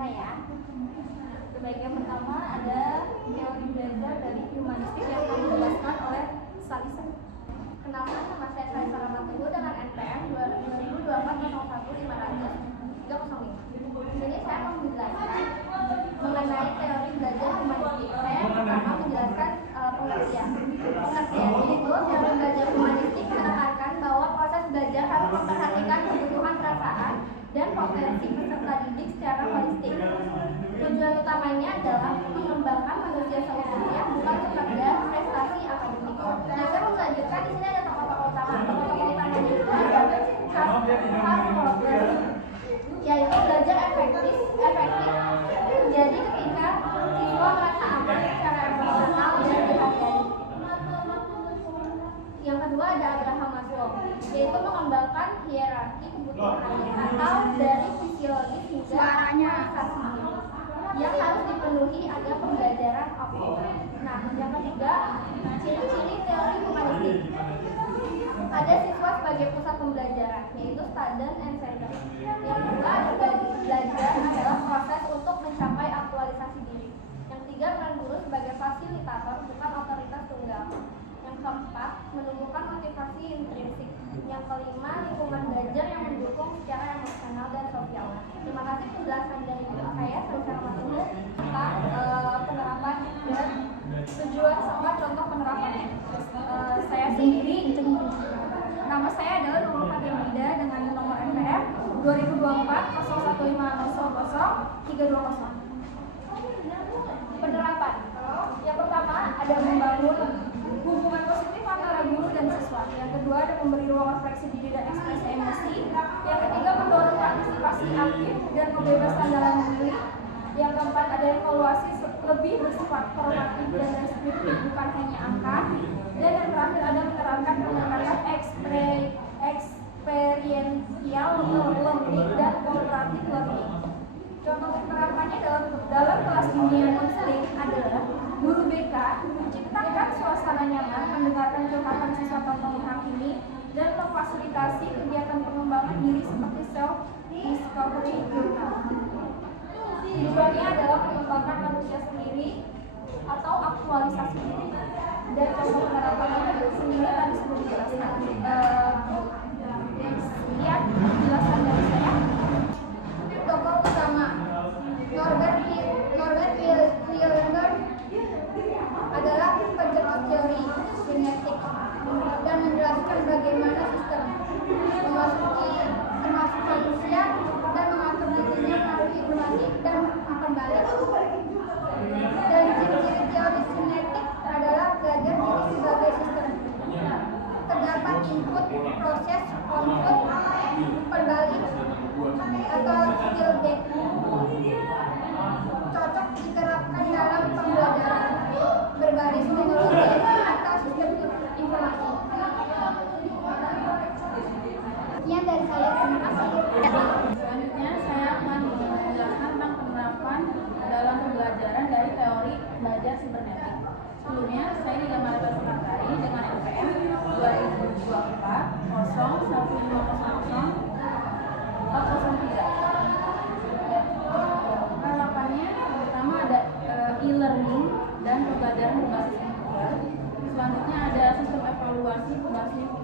kita ya. Sebagai pertama ada teori belajar dari humanistik yang akan dijelaskan oleh Salisa. Kenalkan, nama saya Salisa Rahmatullah dengan NPM 2024-01-500-305. Di sini saya akan menjelaskan mengenai teori belajar humanistik. Saya pertama menjelaskan pengertian. Pengertiannya itu teori belajar humanistik menekankan bahwa proses belajar harus memperhatikan kebutuhan perasaan dan potensi peserta didik secara holistik. Tujuan utamanya adalah mengembangkan manusia seutuhnya, bukan sekedar prestasi akademik. Nah, saya mau melanjutkan. Di sini ada tokoh-tokoh utama. Tokoh-tokoh utamanya itu ada yaitu belajar efektif. Jadi ketika siswa merasa aman secara emosional dan dihargai. Yang kedua ada Abraham Maslow, yaitu mengembangkan hierarki kebutuhan atau dari fisiologis hingga organisasi yang harus dipenuhi agar pembelajaran optimal. Nah, yang ketiga, ciri-ciri teori humanistik. Ada siswa sebagai pusat pembelajaran, yaitu student and center. Yang kedua, ada belajar adalah proses untuk mencapai aktualisasi diri. Yang ketiga, peran guru sebagai fasilitator, bukan otoritas tunggal. Yang keempat, menumbuhkan motivasi intrinsik. Yang kelima, lingkungan belajar yang mendukung secara emosional dan sosial. Terima kasih penjelasan dari saya, Salisa Rahmatullah, tentang penerapan dan tujuan serta contoh penerapannya. Saya sendiri, nama saya adalah Nurul Fatimida dengan nomor NPM 2024-01500320. Penerapan. Yang pertama ada membangun hubungan positif antara guru dan siswa. Yang kedua ada memberi ruang refleksi diri dan ekspresi emosi. Yang ketiga mendorong partisipasi aktif dan kebebasan dalam memilih. Yang keempat ada evaluasi lebih bersifat formatif dan deskriptif, bukan hanya angka. Dan yang terakhir ada menerapkan pendekatan experiential learning dan cooperative learning. Contoh penerapannya dalam kelas dunia konseling adalah guru BK menciptakan suasana nyaman, mendengarkan curhatan siswa tanpa menghakimi, dan memfasilitasi kegiatan pengembangan diri seperti self-discovery journal. Tujuannya adalah mengembangkan manusia sendiri atau aktualisasi diri. Dan contoh penerapannya sendiri tadi sudah dijelaskan. Lihat penjelasan dari saya. Tokoh utama Norbert Wiener adalah pencetus teori genetik dan menjelaskan bagaimana sistem memasuki termasuk manusia dan mengatur dirinya melalui informasi dan kembali. Dan ciri-ciri teori genetik adalah belajar diri sebagai sistem. Terdapat input, proses, output, perbalik atau feedback. Cocok diterapkan dalam pembelajaran berbasis teknologi atau sistem informasi. Sekian dari saya, terima kasih. Selanjutnya saya akan menjelaskan tentang penerapan dalam pembelajaran dari teori belajar sibernetik. Sebelumnya saya dilamar Sekretari dengan NPM 2024-01500403. Penerapannya pertama ada e-learning dan pembelajaran berbasis komputer. Selanjutnya ada sistem evaluasi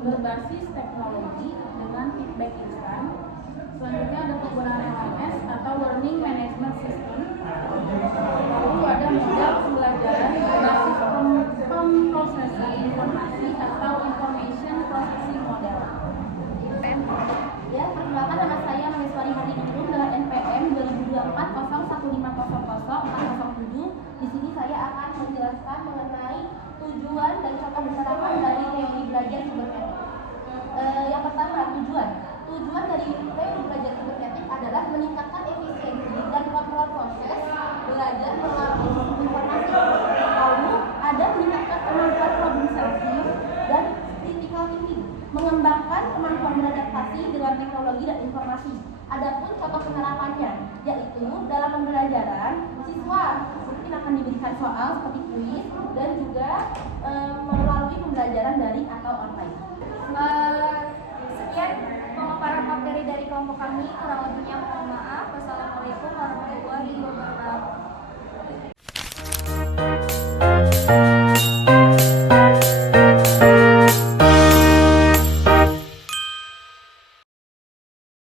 berbasis teknologi dengan feedback instan. Selanjutnya ada penggunaan LMS atau Learning Management System. Lalu ada model pembelajaran berbasis pemrosesan informasi atau Information Processing Model. Ya, perkenalkan nama saya Maheswari Hari Nurul dengan NPM 2024-01500407. Di sini saya akan menjelaskan mengenai tujuan dan contoh penerapan dari teori belajar sibernetik. Yang pertama, tujuan dari teori belajar sibernetik adalah meningkatkan efisiensi dan kontrol proses belajar melalui sistem informasi. Lalu ada meningkatkan kemampuan problem solving dan critical thinking, mengembangkan kemampuan beradaptasi dengan teknologi dan informasi. Adapun contoh penerapannya, yaitu dalam pembelajaran siswa mungkin akan diberikan soal seperti kuis dan juga melalui pembelajaran daring atau online. Sekian pemaparan materi dari kelompok kami, kurang lebihnya mohon maaf. Wassalamualaikum warahmatullahi wabarakatuh.